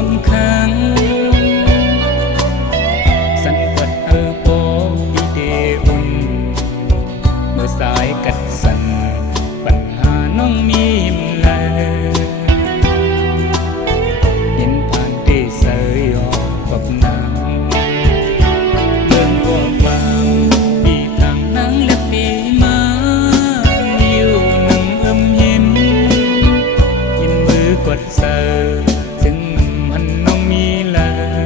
âm khang sẵn vật ở bố đi đề ôn mưa sải cắt sẵnปัญหาน้องมีมเลยเห็นผ่านที่เสยออกกับนางเมืองกว้างบางปีทางนังและปีมาอยู่หนึ่งเห็นยินมือกดเสยซึ่งมันน้องมีเล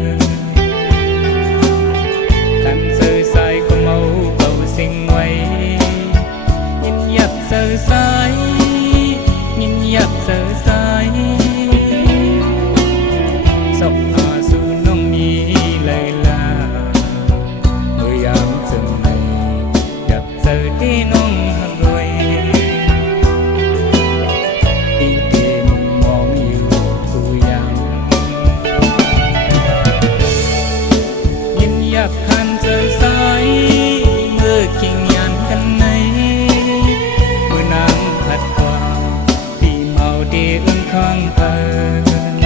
ยกันเสยสายก็เมาเป่าสิ่งไว้ยินยับเสยสายยินยับเสยสายสบหาสู่น้องมีเลยล่ะเมื่อยามจึงในยับเสยที่น้องหักรวยที่เต็มมองอยู่กูยังยินยับคันเสยสายเมื่อคิงยันกันในเมื่อนางผัดกว่าที่เมาดีอึ้งข้างเพิ่น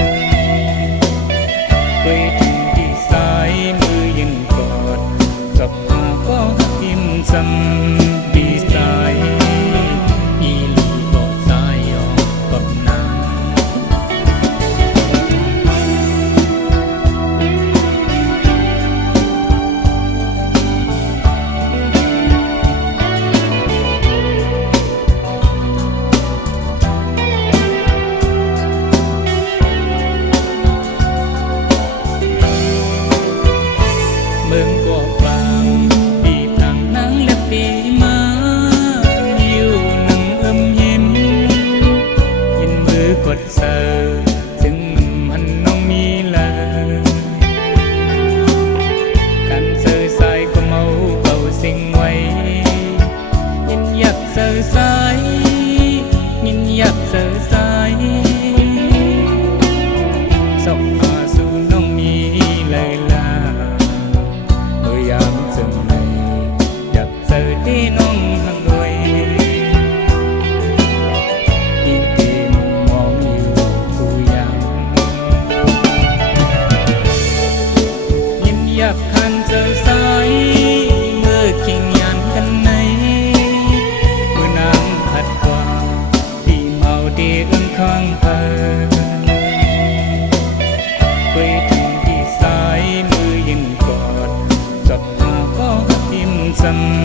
เคยถึงที่สายมือยินกอดกับหาก็หักยิ้มซ้ำดีสายอีลีก็สายยอมกับนางเมืองกว้างบางปีทางนังและปีมาอยู่หนึ่งเห็นยินมือกดเสยซึ่งมันน้องมีเลยกันเสยสายก็เมาเป่าสิ่งไว้ยินยับเสยสายยินยับเสยสายสบหาสู่น้องมีเลยล่ะเมื่อยามจึงในยับเสยที่น้องหักรวยที่เต็มมองอยู่กูยังยินยับคันเสยสายเมื่อคิงยันกันในเมื่อนางผัดกว่าที่เมาดีอึ้งข้างเพิ่นเคยถึงที่สายมือยินกอดกับหาก็หักยิ้มซ้ำ